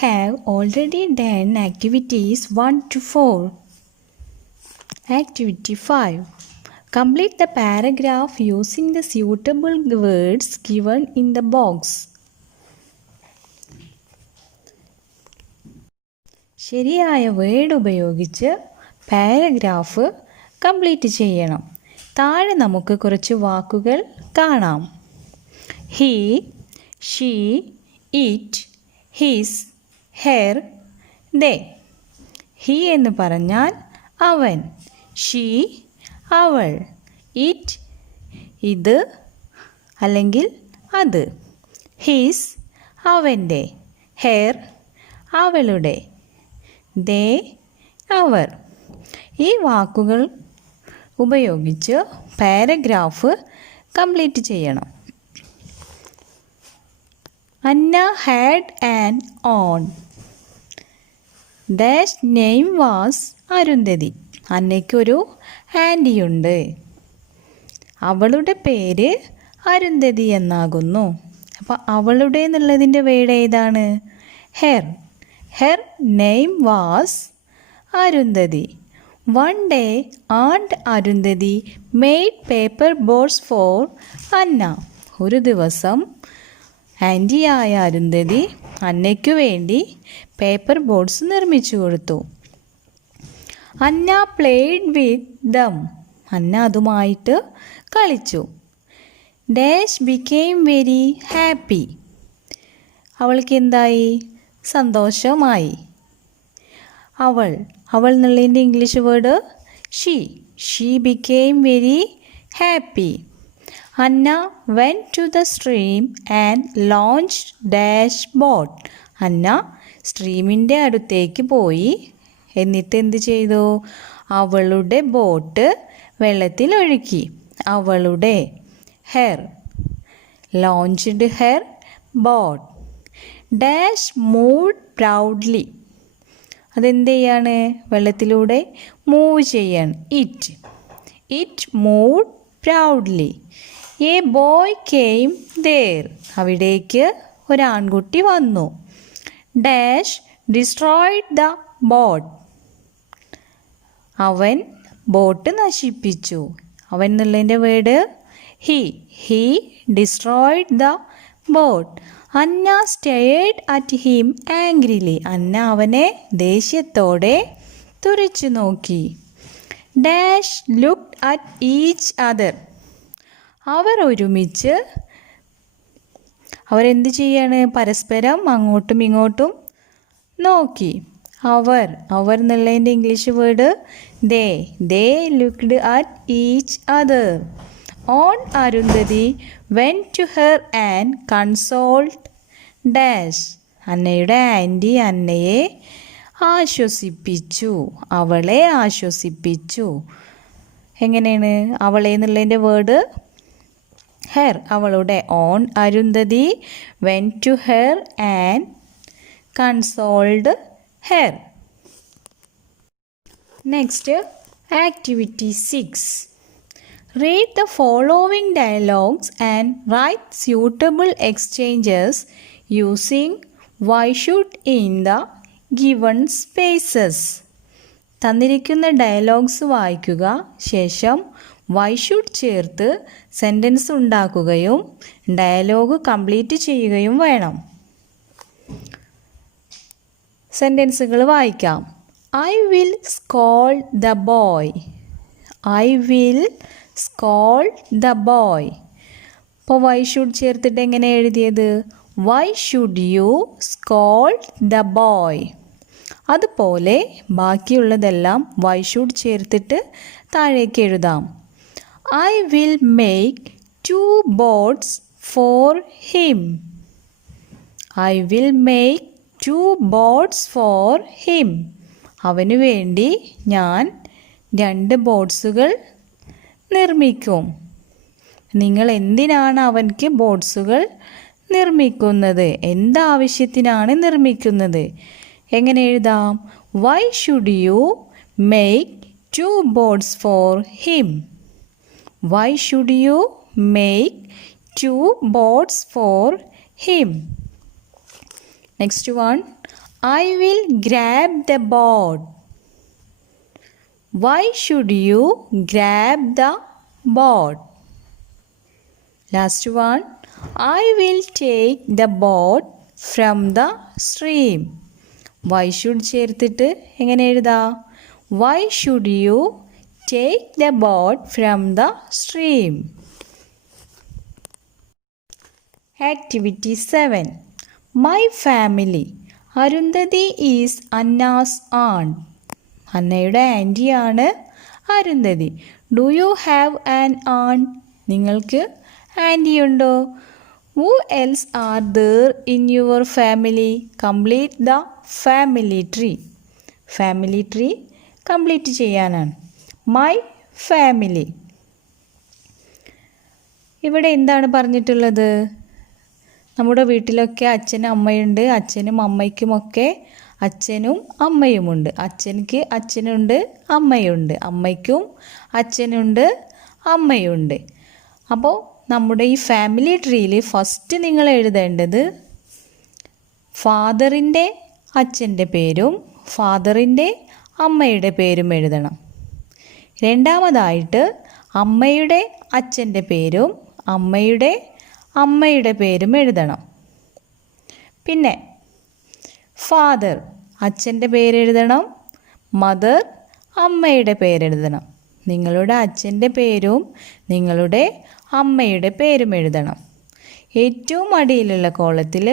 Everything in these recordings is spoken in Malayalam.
have already done activities 1 to 4. Activity 5. Complete the paragraph using the suitable words given in the box. ശരിയായ വേർഡ് ഉപയോഗിച്ച് പാരഗ്രാഫ് കംപ്ലീറ്റ് ചെയ്യണം. താഴെ നമുക്ക് കുറച്ച് വാക്കുകൾ കാണാം. He, she, it, his, her, they. He എന്ന് പറഞ്ഞാൽ അവൻ, ഷീ അവൾ, ഇറ്റ് ഇത് അല്ലെങ്കിൽ അത്, ഹിസ് അവൻ്റെ, ഹെർ അവളുടെ, ദേ അവർ. ഈ വാക്കുകൾ ഉപയോഗിച്ച് പാരഗ്രാഫ് കംപ്ലീറ്റ് ചെയ്യണം. Anna had an aunt. That name was Arundhati. അന്നയ്ക്കൊരു ആൻറ്റിയുണ്ട്. അവളുടെ പേര് അരുന്ധതി എന്നാകുന്നു. അപ്പോൾ അവളുടെ എന്നുള്ളതിൻ്റെ വേർഡ് ഏതാണ്? Her. Her name was Arundhati. One day and Arundhati made paper boats for Anna. ഒരു ദിവസം ആൻറ്റിയായ അരുന്ധതി അന്നയ്ക്കു വേണ്ടി പേപ്പർ ബോട്ട്സ് നിർമ്മിച്ചു കൊടുത്തു. അന്ന പ്ലേഡ് വിത്ത് ദം. അന്ന അതുമായിട്ട് കളിച്ചു. Dash became very happy. അവൾക്ക് എന്തായി? സന്തോഷമായി. അവൾ എന്നുള്ളതിൻ്റെ English word she. She became very happy. Anna went to the stream and launched dash boat. Anna സ്ട്രീമിൻ്റെ അടുത്തേക്ക് പോയി. എന്നിട്ട് എന്ത് ചെയ്തു? അവളുടെ ബോട്ട് വെള്ളത്തിൽ ഒഴുക്കി. അവളുടെ her. Launched her boat. Dash moved proudly. അതെന്ത് ചെയ്യാണ്? വെള്ളത്തിലൂടെ മൂവ് ചെയ്യാണ്. It moved proudly. A boy came there. അവിടേക്ക് ഒരാൺകുട്ടി വന്നു. Dash destroyed the boat. അവൻ ബോട്ട് നശിപ്പിച്ചു. അവൻ എന്നുള്ളതിൻ്റെ word he destroyed the boat. Anna stared at him angrily. Anna അവനെ ദേഷ്യത്തോടെ തുറിച്ചു നോക്കി. Dash looked at each other. അവരെന്ത് ചെയ്യാണ്? പരസ്പരം അങ്ങോട്ടും ഇങ്ങോട്ടും നോക്കി. അവർ എന്നുള്ളതിൻ്റെ English word they looked at each other. On Arundhati went to her and consoled dash. അന്നയുടെ ആൻറ്റി അന്നയെ ആശ്വസിപ്പിച്ചു. അവളെ ആശ്വസിപ്പിച്ചു. എങ്ങനെയാണ്? അവളെ എന്നുള്ളതിൻ്റെ വേർഡ് ഹെർ. അവളുടെ. Aunt Arundhati went to her and consoled her. Next activity 6. Read the following dialogues and write suitable exchanges using why should in the given spaces. തന്നിരിക്കുന്ന ഡയലോഗ്സ് വായിക്കുക. ശേഷം വൈ ഷുഡ് ചേർത്ത് സെൻറ്റൻസ് ഉണ്ടാക്കുകയും ഡയലോഗ് കംപ്ലീറ്റ് ചെയ്യുകയും വേണം. സെൻറ്റൻസുകൾ വായിക്കാം. I will scold the boy. I will scold the boy. അപ്പോൾ why should ചേർത്തിട്ട് എങ്ങനെ എഴുതിയത്? Why should you scold the boy? അതുപോലെ ബാക്കിയുള്ളതെല്ലാം why should ചേർത്തിട്ട് താഴേക്ക് എഴുതാം. I will make 2 boats for him. I will make 2 boats for him. അവനു വേണ്ടി ഞാൻ 2 ബോട്ട്സുകൾ നിർമ്മിക്കും. നിങ്ങൾ എന്തിനാണ് അവൻക്ക് ബോട്ട്സുകൾ നിർമ്മിക്കുന്നത്? എന്താവശ്യത്തിനാണ് നിർമ്മിക്കുന്നത്? എങ്ങനെ എഴുതാം? Why should you make 2 boats for him? Why should you make 2 boats for him? Next one. I will grab the board. Why should you grab the board? Last one. I will take the board from the stream. Why should ചേർത്തിട്ട് എങ്ങനെ എഴുതാം? Why should you take the board from the stream? Activity 7. My family. Arundhati is Anna's aunt. അന്നയുടെ ആൻറ്റിയാണ് അരുന്ധതി. Do you have an aunt? നിങ്ങൾക്ക് ആൻറ്റി ഉണ്ടോ? Who else are there in your family? Complete the family tree. Family tree complete ചെയ്യാനാണ്. My family. ഇവിടെ എന്താണ് പറഞ്ഞിട്ടുള്ളത്? നമ്മുടെ വീട്ടിലൊക്കെ അച്ഛനും അമ്മയുണ്ട്. അച്ഛനും അമ്മയ്ക്കുമൊക്കെ അച്ഛനും അമ്മയുമുണ്ട്. അച്ഛനിക്ക് അച്ഛനുണ്ട്, അമ്മയുണ്ട്. അമ്മയ്ക്കും അച്ഛനുണ്ട്, അമ്മയുണ്ട്. അപ്പോൾ നമ്മുടെ ഈ ഫാമിലി ട്രീയിൽ ഫസ്റ്റ് നിങ്ങൾ എഴുതേണ്ടത് ഫാദറിൻ്റെ അച്ഛൻ്റെ പേരും ഫാദറിൻ്റെ അമ്മയുടെ പേരും എഴുതണം. രണ്ടാമതായിട്ട് അമ്മയുടെ അച്ഛൻ്റെ പേരും അമ്മയുടെ അമ്മയുടെ പേരും എഴുതണം. പിന്നെ ഫാദർ അച്ഛൻ്റെ പേരെഴുതണം, മദർ അമ്മയുടെ പേരെഴുതണം. നിങ്ങളുടെ അച്ഛൻ്റെ പേരും നിങ്ങളുടെ അമ്മയുടെ പേരും എഴുതണം. ഏറ്റവും അടിയിലുള്ള കോളത്തിൽ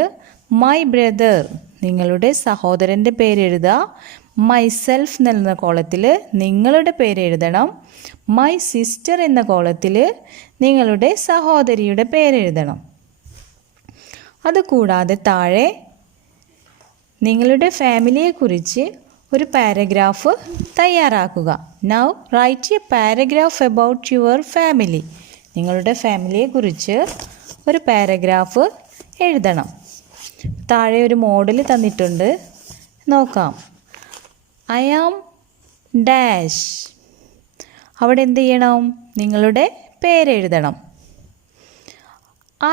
മൈ ബ്രദർ നിങ്ങളുടെ സഹോദരൻ്റെ പേരെഴുതുക. മൈസെൽഫ് എന്ന കോളത്തിൽ നിങ്ങളുടെ പേരെഴുതണം. മൈ സിസ്റ്റർ എന്ന കോളത്തിൽ നിങ്ങളുടെ സഹോദരിയുടെ പേരെഴുതണം. അതുകൂടാതെ താഴെ നിങ്ങളുടെ ഫാമിലിയെക്കുറിച്ച് ഒരു പാരഗ്രാഫ് തയ്യാറാക്കുക. Now write a paragraph about your family. നിങ്ങളുടെ ഫാമിലിയെക്കുറിച്ച് ഒരു പാരഗ്രാഫ് എഴുതണം. താഴെ ഒരു മോഡൽ തന്നിട്ടുണ്ട്, നോക്കാം. I am dash. അവിടെ എന്ത് ചെയ്യണം? നിങ്ങളുടെ പേരെഴുതണം.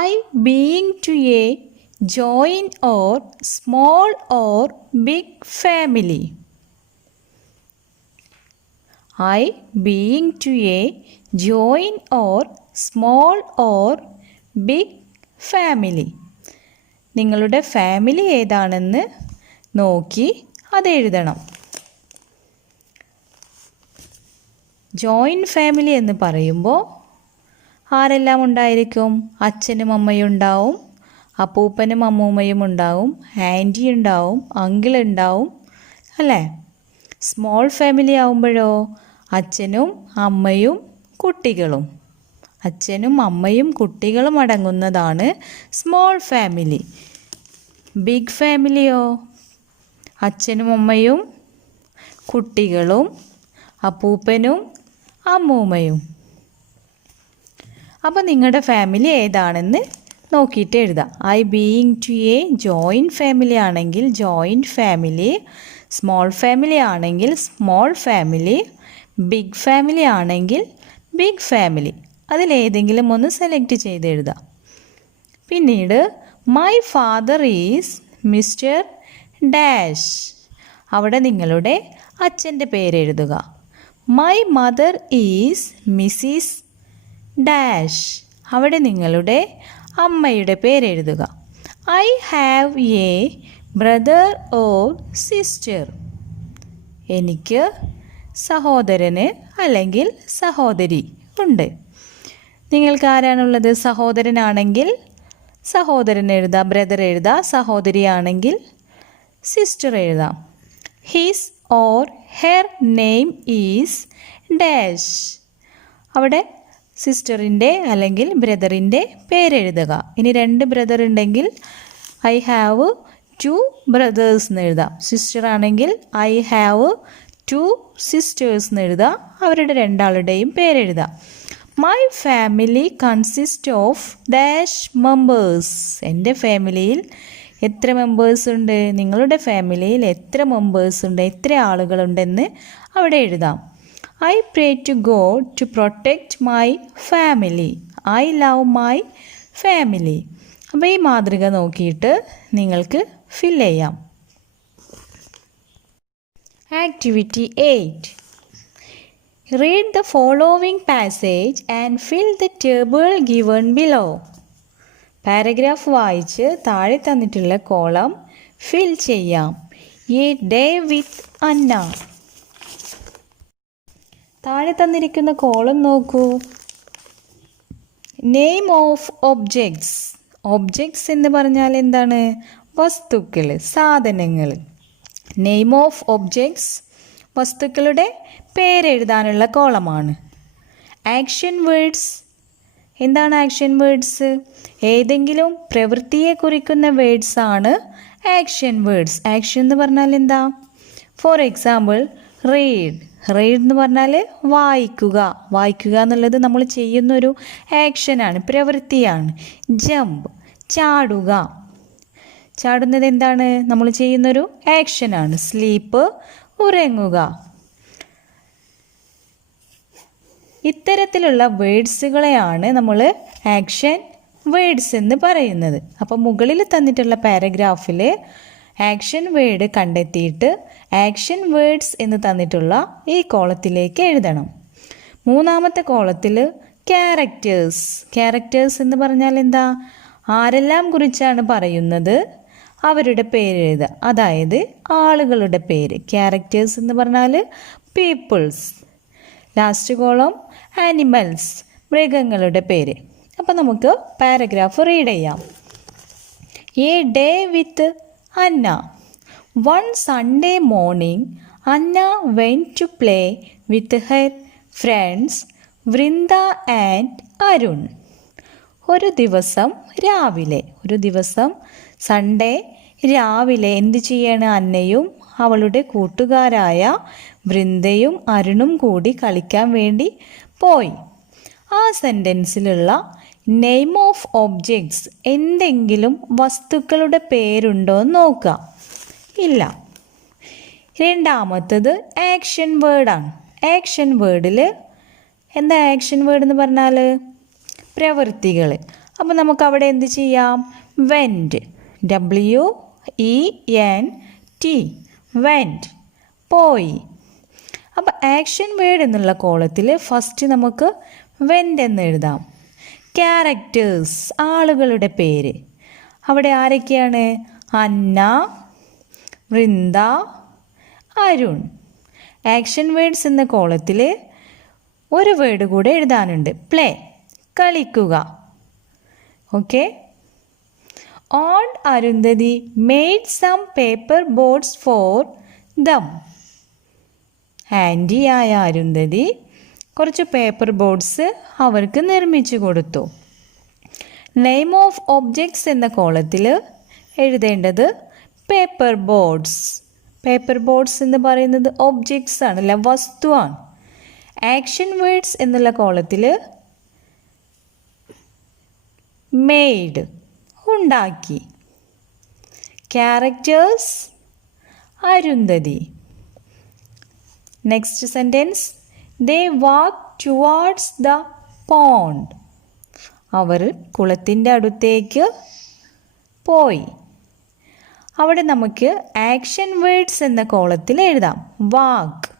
I being to a joint or small or big family. I being to a joint or small or big family. നിങ്ങളുടെ ഫാമിലി ഏതാണെന്ന് നോക്കി അത് എഴുതണം. ജോയിൻറ്റ് ഫാമിലി എന്ന് പറയുമ്പോൾ ആരെല്ലാം ഉണ്ടായിരിക്കും? അച്ഛനും അമ്മയും ഉണ്ടാവും, അപ്പൂപ്പനും അമ്മൂമ്മയും ഉണ്ടാവും, ആൻറ്റി ഉണ്ടാവും, അങ്കിൾ ഉണ്ടാവും, അല്ലേ? സ്മോൾ ഫാമിലി ആവുമ്പോഴോ അച്ഛനും അമ്മയും കുട്ടികളും. അച്ഛനും അമ്മയും കുട്ടികളും അടങ്ങുന്നതാണ് സ്മോൾ ഫാമിലി. ബിഗ് ഫാമിലിയോ അച്ഛനും അമ്മയും കുട്ടികളും അപ്പൂപ്പനും അമ്മൂമ്മയും. അപ്പോൾ നിങ്ങളുടെ ഫാമിലി ഏതാണെന്ന് നോക്കിയിട്ട് എഴുതാം. I being to a joint family ആണെങ്കിൽ ജോയിൻറ്റ് ഫാമിലി, സ്മോൾ ഫാമിലി ആണെങ്കിൽ സ്മോൾ ഫാമിലി, ബിഗ് ഫാമിലി ആണെങ്കിൽ ബിഗ് ഫാമിലി. അതിലേതെങ്കിലും ഒന്ന് സെലക്ട് ചെയ്ത് എഴുതാം. പിന്നീട് my father is Mr dash. അവിടെ നിങ്ങളുടെ അച്ഛൻ്റെ പേരെഴുതുക. My mother is Mrs dash. അവിടെ നിങ്ങളുടെ അമ്മയുടെ പേരെഴുതുക. I have a brother or sister. എനിക്ക് സഹോദരന് അല്ലെങ്കിൽ സഹോദരി ഉണ്ട്. നിങ്ങൾക്ക് ആരാണുള്ളത്? സഹോദരനാണെങ്കിൽ സഹോദരൻ എഴുതാം, ബ്രദർ എഴുതാം. സഹോദരിയാണെങ്കിൽ സിസ്റ്റർ എഴുതാം. His or her name is dash. അവിടെ സിസ്റ്ററിൻ്റെ അല്ലെങ്കിൽ ബ്രദറിൻ്റെ പേരെഴുതുക. ഇനി 2 ബ്രദർ ഉണ്ടെങ്കിൽ ഐ ഹാവ് 2 ബ്രദേഴ്സ് എന്ന് എഴുതാം. സിസ്റ്റർ ആണെങ്കിൽ ഐ ഹാവ് 2 സിസ്റ്റേഴ്സ് എന്ന് എഴുതാം. അവരുടെ 2 ആളുടെയും പേരെഴുതാം. My family consist of dash members. എൻ്റെ ഫാമിലിയിൽ എത്ര മെമ്പേഴ്സ് ഉണ്ട്? നിങ്ങളുടെ ഫാമിലിയിൽ എത്ര മെമ്പേഴ്സ് ഉണ്ട്, എത്ര ആളുകളുണ്ടെന്ന് അവിടെ എഴുതാം. I pray to God to protect my family. I love my family. അപ്പോൾ ഈ മാതൃക നോക്കിയിട്ട് നിങ്ങൾക്ക് ഫിൽ ചെയ്യാം. Activity 8. Read the following passage and fill the table given below. Paragraph വായിച്ച് താഴെ തന്നിട്ടുള്ള കോളം ഫിൽ ചെയ്യാം. എ ഡേ വിത്ത് അന്ന. താഴെ തന്നിരിക്കുന്ന കോളം നോക്കൂ. Name of objects. ഒബ്ജക്ട്സ് എന്ന് പറഞ്ഞാൽ എന്താണ്? വസ്തുക്കൾ, സാധനങ്ങൾ. നെയിം ഓഫ് ഒബ്ജക്ട്സ് വസ്തുക്കളുടെ പേരെഴുതാനുള്ള കോളമാണ്. Action words. എന്താണ് ആക്ഷൻ വേർഡ്സ്? ഏതെങ്കിലും പ്രവൃത്തിയെ കുറിക്കുന്ന വേർഡ്സ് ആണ് ആക്ഷൻ വേർഡ്സ്. ആക്ഷൻ എന്ന് പറഞ്ഞാൽ എന്താ? For example read. റീഡ് എന്ന് പറഞ്ഞാൽ വായിക്കുക. വായിക്കുക എന്നുള്ളത് നമ്മൾ ചെയ്യുന്നൊരു ആക്ഷനാണ്, പ്രവൃത്തിയാണ്. ജമ്പ്, ചാടുക. ചാടുന്നത് എന്താണ്? നമ്മൾ ചെയ്യുന്നൊരു ആക്ഷനാണ്. സ്ലീപ്പ്, ഉറങ്ങുക. ഇത്തരത്തിലുള്ള വേർഡ്സുകളെയാണ് നമ്മൾ ആക്ഷൻ വേർഡ്സ് എന്ന് പറയുന്നത്. അപ്പോൾ മുകളിൽ തന്നിട്ടുള്ള പാരഗ്രാഫിൽ ആക്ഷൻ വേർഡ് കണ്ടെത്തിയിട്ട് ആക്ഷൻ വേർഡ്സ് എന്ന് തന്നിട്ടുള്ള ഈ കോളത്തിലേക്ക് എഴുതണം. മൂന്നാമത്തെ കോളത്തിൽ ക്യാരക്ടേഴ്സ്. ക്യാരക്ടേഴ്സ് എന്ന് പറഞ്ഞാൽ എന്താ? ആരെല്ലാം കുറിച്ചാണ് പറയുന്നത് അവരുടെ പേര് എഴുതുക. അതായത് ആളുകളുടെ പേര്. ക്യാരക്ടേഴ്സ് എന്ന് പറഞ്ഞാൽ പീപ്പിൾസ്. ലാസ്റ്റ് കോളം ആനിമൽസ്, മൃഗങ്ങളുടെ പേര്. അപ്പം നമുക്ക് പാരഗ്രാഫ് റീഡ് ചെയ്യാം. A day with Anna. One Sunday morning Anna went to play with her friends Vrinda and Arun. ഒരു ദിവസം രാവിലെ, ഒരു ദിവസം സൺഡേ രാവിലെ എന്ത് ചെയ്യാണ്? അന്നയും അവളുടെ കൂട്ടുകാരായ വൃന്ദയും അരുണും കൂടി കളിക്കാൻ വേണ്ടി പോയി. ആ സെൻറ്റൻസിലുള്ള നെയിം ഓഫ് ഒബ്ജക്ട്സ് എന്തെങ്കിലും വസ്തുക്കളുടെ പേരുണ്ടോ എന്ന് നോക്കുക. ഇല്ല. രണ്ടാമത്തത് ആക്ഷൻ വേർഡാണ്. ആക്ഷൻ വേർഡിൽ എന്താ ആക്ഷൻ വേർഡ് എന്ന് പറഞ്ഞാൽ? പ്രവൃത്തികൾ. അപ്പോൾ നമുക്കവിടെ എന്ത് ചെയ്യാം? വെൻറ്റ്. WENT. വെൻറ്റ്, പോയി. അപ്പോൾ ആക്ഷൻ വേർഡ് എന്നുള്ള കോളത്തിൽ ഫസ്റ്റ് നമുക്ക് വെൻറ്റ് എന്ന് എഴുതാം. ക്യാരക്ടേഴ്സ്, ആളുകളുടെ പേര്. അവിടെ ആരൊക്കെയാണ്? Anna, Vrinda, Arun. Action words എന്ന കോളത്തിൽ ഒരു വേർഡ് കൂടെ എഴുതാനുണ്ട്. പ്ലേ, കളിക്കുക. Okay. Aunt Arundhati made some paper boats for them. ആൻറ്റിയായ അരുന്ധതി കുറച്ച് പേപ്പർ ബോട്ട്സ് അവർക്ക് നിർമ്മിച്ചു കൊടുത്തു. നെയിം ഓഫ് ഒബ്ജക്ട്സ് എന്ന കോളത്തിൽ എഴുതേണ്ടത് പേപ്പർ ബോട്ട്സ്. പേപ്പർ ബോട്ട്സ് എന്ന് പറയുന്നത് ഒബ്ജക്ട്സ് ആണല്ല, വസ്തുവാണ്. ആക്ഷൻ വേർഡ്സ് എന്നുള്ള കോളത്തിൽ മെയ്ഡ്, ഉണ്ടാക്കി. Characters, Arundhati. Next sentence, they walk towards the pond. അവർ കുളത്തിൻ്റെ അടുത്തേക്ക് പോയി. അവിടെ നമുക്ക് ആക്ഷൻ വേർഡ്സ് എന്ന കോളത്തിൽ എഴുതാം. വാക്ക്,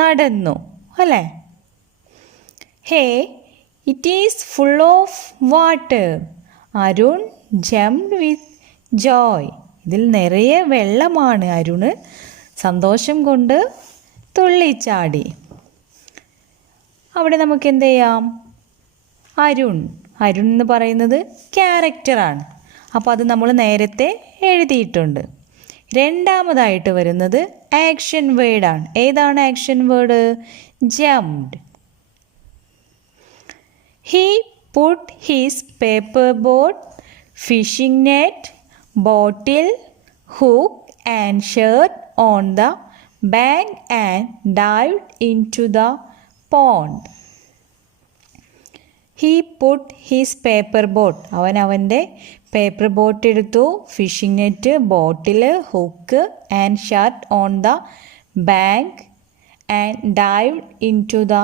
നടന്നു, അല്ലേ? Hey it is full of water. Arun jumped with joy. ഇതിൽ നിറയെ വെള്ളമാണ്. അരുണ് സന്തോഷം കൊണ്ട് തുള്ളിച്ചാടി. അവിടെ നമുക്ക് എന്ത് ചെയ്യാം? അരുൺ എന്ന് പറയുന്നത് ക്യാരക്ടറാണ്. അപ്പോൾ അത് നമ്മൾ നേരത്തെ എഴുതിയിട്ടുണ്ട്. രണ്ടാമതായിട്ട് വരുന്നത് ആക്ഷൻ വേർഡാണ്. ഏതാണ് action word? Jumped. He put his paper boat, phishing net, bottle, hook and shirt on the bank and dived into the pond. He puttu his paper boat. അവൻ്റെ പേപ്പർ ബോട്ട് എടുത്തു. Phishing net, bottle, hook and shirt on the bank and dived into the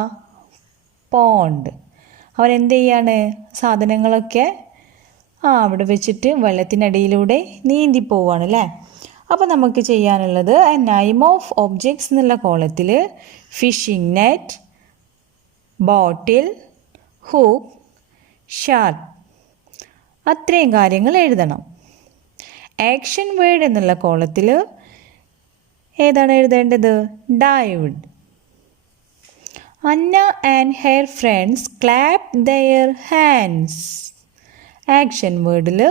pond. അവൻ എന്ത് ചെയ്യാണ്? സാധനങ്ങളൊക്കെ അവിടെ വെച്ചിട്ട് വെള്ളത്തിനടിയിലൂടെ നീന്തി പോവുകയാണ് അല്ലേ? അപ്പോൾ നമുക്ക് ചെയ്യാനുള്ളത് നെയിം ഓഫ് ഒബ്ജക്ട്സ് എന്നുള്ള കോളത്തിൽ fishing net, bottle, hook, sharp അത്രയും കാര്യങ്ങൾ എഴുതണം. ആക്ഷൻ വേർഡ് എന്നുള്ള കോളത്തിൽ ഏതാണ് എഴുതേണ്ടത്? Dived. Anna and her friends clap their hands. Action വേർഡിൽ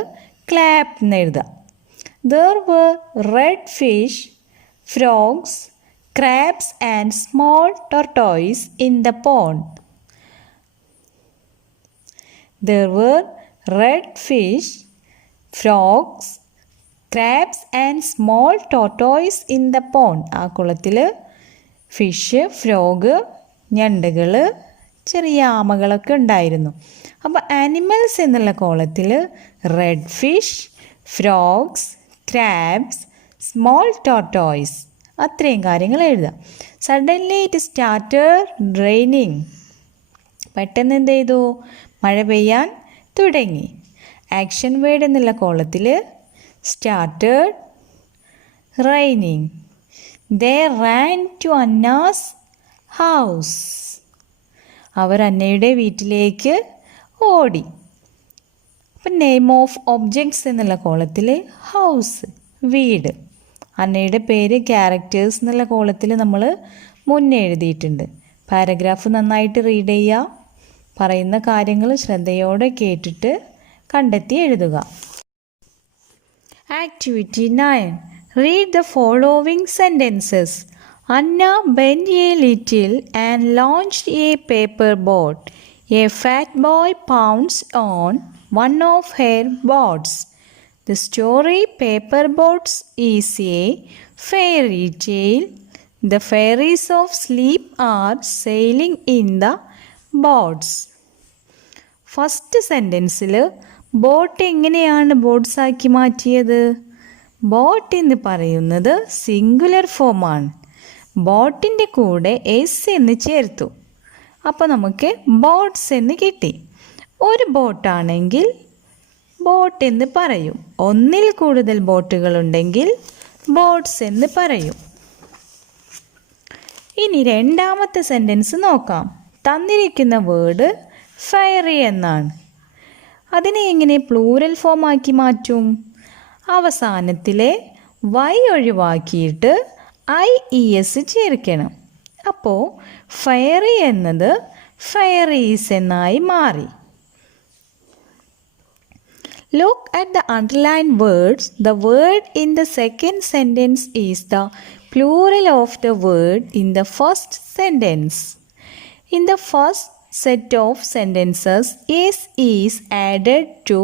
ക്ലാപ്പ് എന്ന് എഴുതാം. There were red fish, frogs, crabs and small tortoises in the pond. There were red fish, frogs, crabs and small tortoises in the pond. ആ കുളത്തിൽ ഫിഷ്, ഫ്രോഗ്, ഞണ്ടുകൾ, ചെറിയ ആമകളൊക്കെ ഉണ്ടായിരുന്നു. അപ്പോൾ ആനിമൽസ് എന്നുള്ള കോളത്തിൽ red fish, frogs, crabs, small tortoise അത്രയും കാര്യങ്ങൾ എഴുതാം. Suddenly it started raining. പെട്ടെന്ന് എന്ത് ചെയ്തു? മഴ പെയ്യാൻ തുടങ്ങി. ആക്ഷൻ വേർഡ് എന്നുള്ള കോളത്തിൽ started raining. They ran to Anna's house. അവർ അന്നയുടെ വീട്ടിലേക്ക് ഓടി. അപ്പം നെയിം ഓഫ് ഒബ്ജക്ട്സ് എന്നുള്ള കോളത്തിൽ ഹൗസ്, വീട്. അന്നയുടെ പേര് ക്യാരക്ടേഴ്സ് എന്നുള്ള കോളത്തിൽ നമ്മൾ മുന്നേ എഴുതിയിട്ടുണ്ട്. പാരഗ്രാഫ് നന്നായിട്ട് റീഡ് ചെയ്യുക. പറയുന്ന കാര്യങ്ങൾ ശ്രദ്ധയോടെ കേട്ടിട്ട് കണ്ടെത്തി എഴുതുക. Activity 9. Read the following sentences. Anna bent a little and launched a paper boat. A fat boy pounced on one of her boats. The story Paper Boats is a fairy tale. The fairies of sleep are sailing in the boats. First സെൻറ്റൻസിൽ ബോട്ട് എങ്ങനെയാണ് ബോട്ട്സ് ആക്കി മാറ്റിയത്? ബോട്ട് എന്ന് പറയുന്നത് സിംഗുലർ ഫോമാണ്. ബോട്ടിൻ്റെ കൂടെ എസ് എന്ന് ചേർത്തു. അപ്പോൾ നമുക്ക് ബോട്ട്സ് എന്ന് കിട്ടി. ഒരു ബോട്ടാണെങ്കിൽ ബോട്ട് എന്ന് പറയും. ഒന്നിൽ കൂടുതൽ ബോട്ടുകളുണ്ടെങ്കിൽ ബോട്ട്സ് എന്ന് പറയും. ഇനി രണ്ടാമത്തെ സെൻറ്റൻസ് നോക്കാം. തന്നിരിക്കുന്ന വേർഡ് ഫെയറി എന്നാണ്. അതിനെ എങ്ങനെ പ്ലൂറൽ ഫോം ആക്കി മാറ്റും? അവസാനത്തിലെ വൈ ഒഴിവാക്കിയിട്ട് IES ചേർക്കണം. അപ്പോൾ ഫെയറി എന്നത് ഫെയറീസ് എന്നായി മാറി. Look at the underlined words. The word in the second sentence is the plural of the word in the first sentence. In the first set of sentences, s is added to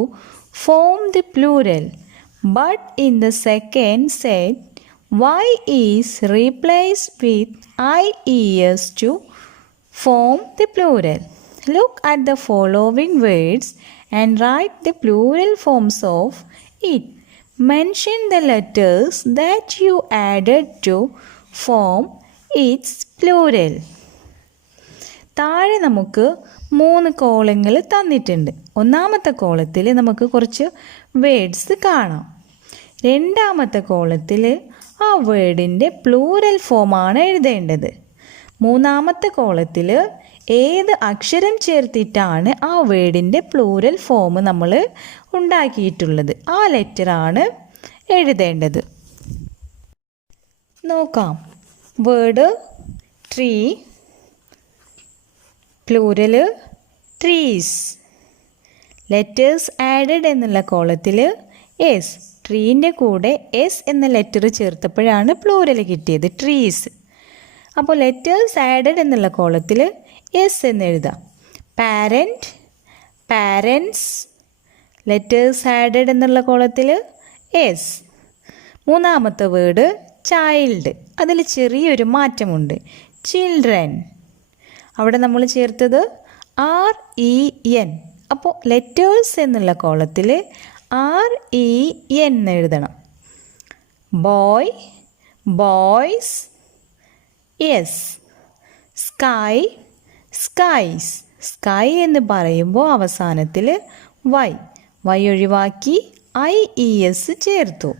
form the plural. But in the second set, y is replaced with IES to form the plural. Look at the following words and write the plural forms of it. Mention the letters that you added to form its plural. താഴെ നമുക്ക് 3 കോളങ്ങൾ തന്നിട്ടുണ്ട്. ഒന്നാമത്തെ കോളത്തിൽ നമുക്ക് കുറച്ച് വേർഡ്സ് കാണാം. രണ്ടാമത്തെ കോളത്തിൽ ആ വേർഡിൻ്റെ പ്ലൂറൽ ഫോമാണ് എഴുതേണ്ടത്. മൂന്നാമത്തെ കോളത്തിൽ ഏത് അക്ഷരം ചേർത്തിട്ടാണ് ആ വേർഡിൻ്റെ പ്ലൂറൽ ഫോം നമ്മൾ ഉണ്ടാക്കിയിട്ടുള്ളത്, ആ ലെറ്ററാണ് എഴുതേണ്ടത്. നോക്കാം. Word tree, plural trees. Letters added എന്നുള്ള കോളത്തിൽ എസ്, ട്രീൻ്റെ കൂടെ എസ് എന്ന ലെറ്റർ ചേർത്തപ്പോഴാണ് പ്ലൂറൽ കിട്ടിയത്, ട്രീസ്. അപ്പോൾ ലെറ്റേഴ്സ് ആഡഡ് എന്നുള്ള കോളത്തിൽ എസ് എന്ന് എഴുതാം. Parent, parents. ലെറ്റേഴ്സ് ആഡഡ് എന്നുള്ള കോളത്തിൽ എസ്. മൂന്നാമത്തെ വേർഡ് ചൈൽഡ്. അതിൽ ചെറിയൊരു മാറ്റമുണ്ട്, ചിൽഡ്രൻ. അവിടെ നമ്മൾ ചേർത്തത് REN. അപ്പോൾ ലെറ്റേഴ്സ് എന്നുള്ള കോളത്തിൽ REN എഴുതണം. Boy, boys. Yes. Sky, skies. Sky എന്ന് പറയുമ്പോൾ അവസാനത്തിൽ വൈ ഒഴിവാക്കി IES ചേർത്തു.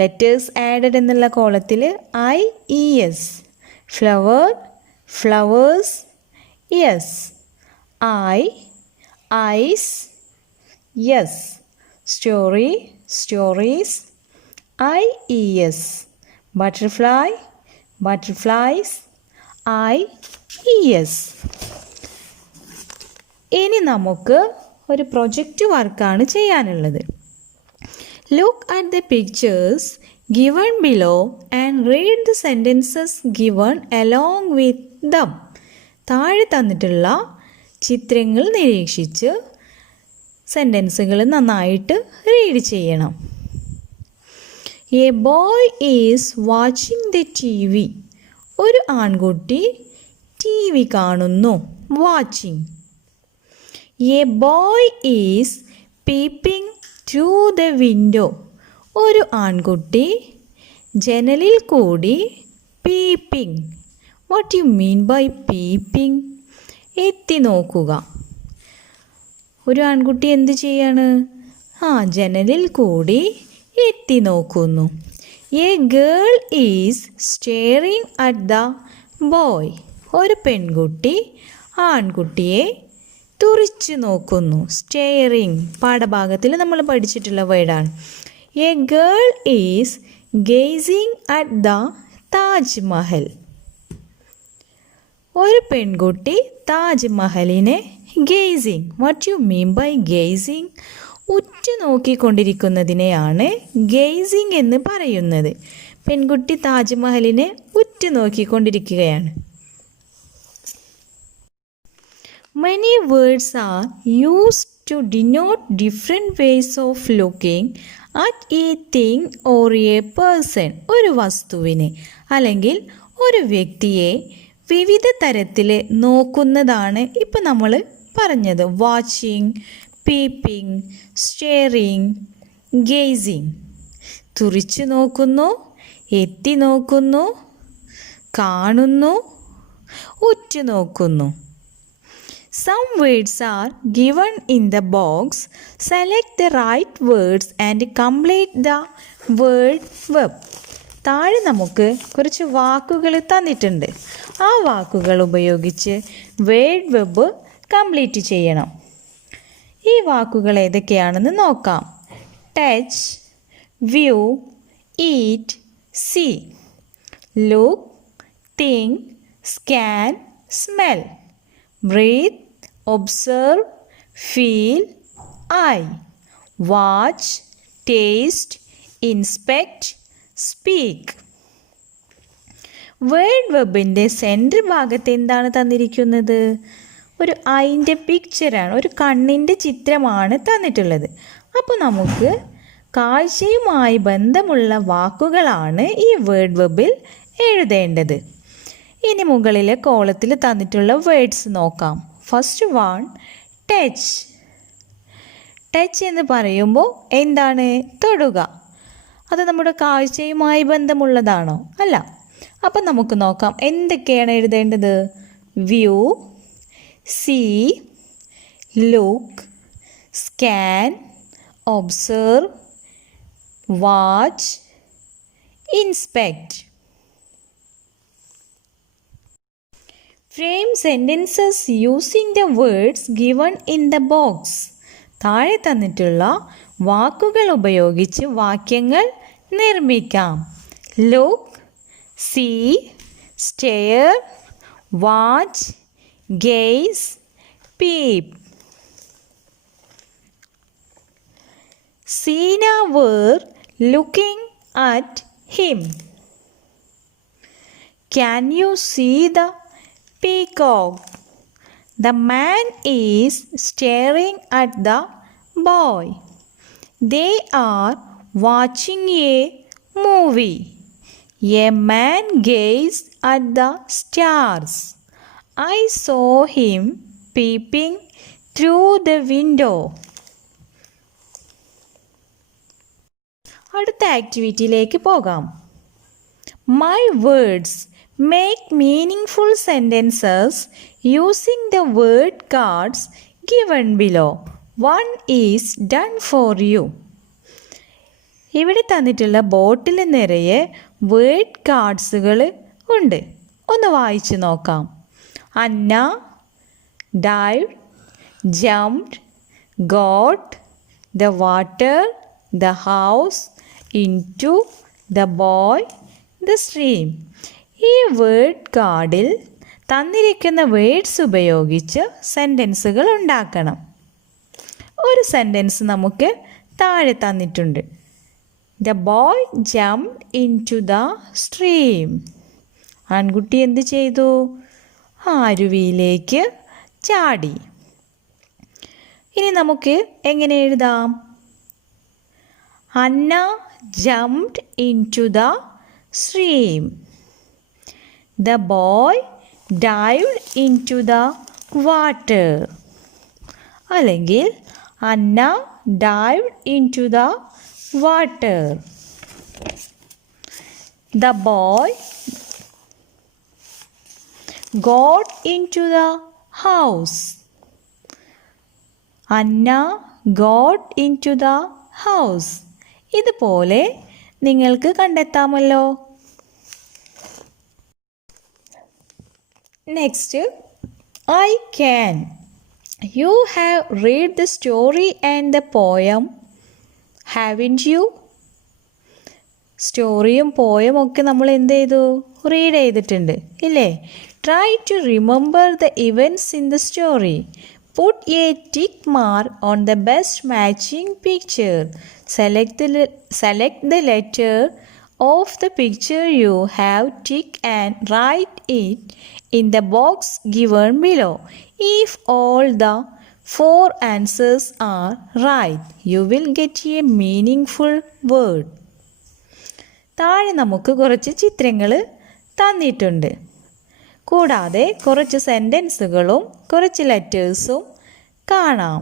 ലെറ്റേഴ്സ് ആഡഡ് എന്നുള്ള കോളത്തിൽ IES. Flower, flowers, yes. ഐസ്, yes. Story, stories, IES. Butterfly, butterflies, IES. ഇനി നമുക്ക് ഒരു പ്രൊജക്റ്റ് വർക്കാണ് ചെയ്യാനുള്ളത്. Look at the pictures given below and read the sentences given along with them. താഴെ തന്നിട്ടുള്ള ചിത്രങ്ങൾ നിരീക്ഷിച്ച് സെൻറ്റൻസുകൾ നന്നായിട്ട് റീഡ് ചെയ്യണം. A boy is watching the TV. ഒരു ആൺകുട്ടി TV കാണുന്നു. Watching. A boy is peeping through the window. ഒരു ആൺകുട്ടി ജനലിൽ കൂടി peeping. What you mean by peeping? എത്തി നോക്കുക. ഒരു ആൺകുട്ടി എന്ത് ചെയ്യാണ്? ജനലിൽ കൂടി എത്തി നോക്കുന്നു. A girl is steering at the boy. ഒരു പെൺകുട്ടി ആൺകുട്ടിയെ തുറിച്ചു നോക്കുന്നു. സ്റ്റെയറിംഗ് പാഠഭാഗത്തിൽ നമ്മൾ പഠിച്ചിട്ടുള്ള വേർഡാണ്. A girl is gazing at the Taj Mahal. ഒരു പെൺകുട്ടി താജ്മഹലിനെ gazing. What you mean by gazing? ഉറ്റു നോക്കിക്കൊണ്ടിരിക്കുന്നതിനെയാണ് ഗേസിംഗ് എന്ന് പറയുന്നത്. പെൺകുട്ടി താജ്മഹലിനെ ഉറ്റു നോക്കിക്കൊണ്ടിരിക്കുകയാണ്. Many words are used to denote different ways of looking at a thing or a person. ഒരു വസ്തുവിനെ അല്ലെങ്കിൽ ഒരു വ്യക്തിയെ വിവിധ തരത്തിൽ നോക്കുന്നതാണ് ഇപ്പം നമ്മൾ പറഞ്ഞത്. Watching, peeping, staring, gazing. തുറിച്ചു നോക്കുന്നു, എത്തി നോക്കുന്നു, കാണുന്നു, ഉറ്റു നോക്കുന്നു. Some words are given in the box. Select the right words and complete the word web. താഴെ നമുക്ക് കുറച്ച് വാക്കുകൾ തന്നിട്ടുണ്ട്. ആ വാക്കുകൾ ഉപയോഗിച്ച് വേർഡ് വെബ് കംപ്ലീറ്റ് ചെയ്യണം. ഈ വാക്കുകൾ ഏതൊക്കെയാണെന്ന് നോക്കാം. Touch, view, eat, see, look, think, scan, smell, breathe, observe, feel, eye, watch, taste, inspect, speak. Word വെബിൻ്റെ സെൻറ്റർ ഭാഗത്ത് എന്താണ് തന്നിരിക്കുന്നത്? ഒരു ഐൻ്റെ പിക്ചറാണ്, ഒരു കണ്ണിൻ്റെ ചിത്രമാണ് തന്നിട്ടുള്ളത്. അപ്പോൾ നമുക്ക് കാഴ്ചയുമായി ബന്ധമുള്ള വാക്കുകളാണ് ഈ വേർഡ് വെബിൽ എഴുതേണ്ടത്. ഇനി മുകളിലെ കോളത്തിൽ തന്നിട്ടുള്ള വേർഡ്സ് നോക്കാം. First one, touch. ടച്ച് എന്ന് പറയുമ്പോൾ എന്താണ്? തൊടുക. അത് നമ്മുടെ കാഴ്ചയുമായി ബന്ധമുള്ളതാണോ? അല്ല. അപ്പം നമുക്ക് നോക്കാം എന്തൊക്കെയാണ് എഴുതേണ്ടത്. View, see, look, scan, observe, watch, inspect. Frame sentences using the words given in the box. താഴെ തന്നിട്ടുള്ള വാക്കുകൾ ഉപയോഗിച്ച് വാക്യങ്ങൾ നിർമ്മിക്കാം. Look, see, stare, watch, gaze, peep. Seena were looking at him. Can you see the peacock? The man is staring at the boy. They are watching a movie. A man gazed at the stars. I saw him peeping through the window. അടുത്ത ആക്ടിവിറ്റിയിലേക്ക് പോകാം. My words. Make meaningful sentences using the word cards given below. One is done for you. ഇവിടെ തന്നിട്ടുള്ള ബോട്ടിൽ നിറയെ വേർഡ് കാർഡ്സുകൾ ഉണ്ട്. ഒന്ന് വായിച്ചു നോക്കാം. അന്ന dived, jumped, got, the water, the house, into, the boy, the stream. ഈ വേർഡ് കാർഡിൽ തന്നിരിക്കുന്ന വേർഡ്സ് ഉപയോഗിച്ച് സെൻറ്റൻസുകൾ ഉണ്ടാക്കണം. ഒരു സെൻറ്റൻസ് നമുക്ക് താഴെ തന്നിട്ടുണ്ട്. The boy jumped into the stream. ആൺകുട്ടി എന്ത് ചെയ്തു? അരുവിയിലേക്ക് ചാടി. ഇനി നമുക്ക് എങ്ങനെ എഴുതാം? Anna jumped into the stream. The boy dived into the water. അല്ലെങ്കിൽ Anna dived into the water. The boy got into the house. Anna got into the house. ഇതുപോലെ നിങ്ങൾക്ക് കണ്ടെത്താമല്ലോ. Next, I can. You have read the story and the poem, haven't you? സ്റ്റോറിയും പോയം ഒക്കെ നമ്മൾ എന്ത് ചെയ്തു? റീഡ് ചെയ്തിട്ടുണ്ട് ഇല്ലേ? Try to remember the events in the story. Put a tick mark on the best matching picture. Select the letter of the picture you have ticked and write it in the box given below. If all the 4 answers are right, you will get a meaningful word. താഴെ നമുക്ക് കുറച്ച് ചിത്രങ്ങൾ തന്നിട്ടുണ്ട്. കൂടാതെ കുറച്ച് സെൻറ്റൻസുകളും കുറച്ച് ലെറ്റേഴ്സും കാണാം.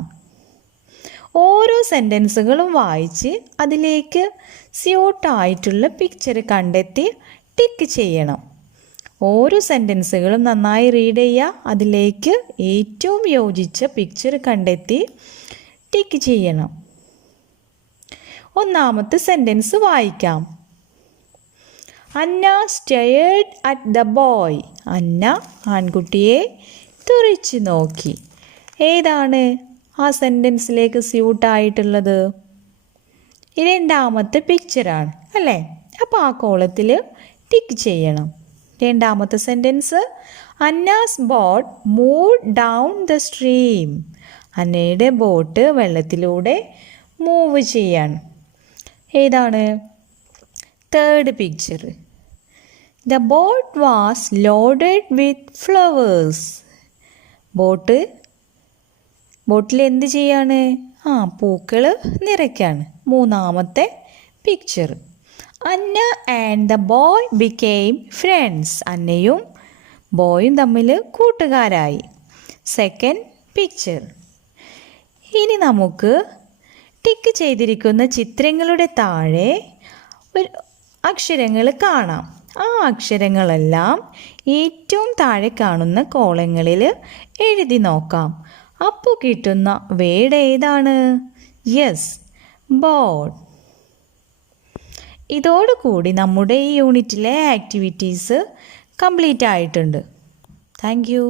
ഓരോ സെൻറ്റൻസുകളും വായിച്ച് അതിലേക്ക് സ്യൂട്ടായിട്ടുള്ള പിക്ചർ കണ്ടെത്തി ടിക്ക് ചെയ്യണം. ഓരോ സെൻറ്റൻസുകളും നന്നായി റീഡ് ചെയ്യുക. അതിലേക്ക് ഏറ്റവും യോജിച്ച പിക്ചർ കണ്ടെത്തി ടിക്ക് ചെയ്യണം. ഒന്നാമത്തെ സെൻറ്റൻസ് വായിക്കാം. അന്ന സ്റ്റെയർഡ് അറ്റ് ദ ബോയ്. അന്ന ആൺകുട്ടിയെ തുറിച്ചു നോക്കി. ഏതാണ് ആ സെൻറ്റൻസിലേക്ക് സ്യൂട്ടായിട്ടുള്ളത്? രണ്ടാമത്തെ പിക്ചറാണ് അല്ലേ? അപ്പോൾ ആ കോളത്തിൽ ടിക്ക് ചെയ്യണം. രണ്ടാമത്തെ sentence, Anna's boat move down the stream. അന്നയുടെ ബോട്ട് വെള്ളത്തിലൂടെ മൂവ് ചെയ്യാണ്. ഏതാണ്? Third picture, the boat was loaded with flowers. ബോട്ടിൽ എന്ത് ചെയ്യാണ്? പൂക്കൾ നിറയ്ക്കാണ്. മൂന്നാമത്തെ picture, Anna and the boy became friends. അന്നയും ബോയും തമ്മിൽ കൂട്ടുകാരായി. Second picture. ഇനി നമുക്ക് ടിക്ക് ചെയ്തിരിക്കുന്ന ചിത്രങ്ങളുടെ താഴെ ഒരു അക്ഷരങ്ങൾ കാണാം. ആ അക്ഷരങ്ങളെല്ലാം ഏറ്റവും താഴെ കാണുന്ന കോളങ്ങളിൽ എഴുതി നോക്കാം. അപ്പോൾ കിട്ടുന്ന വേർഡ് ഏതാണ്? Yes, boat. ഇതോടുകൂടി നമ്മുടെ ഈ യൂണിറ്റിലെ ആക്ടിവിറ്റീസ് കംപ്ലീറ്റ് ആയിട്ടുണ്ട്. Thank you.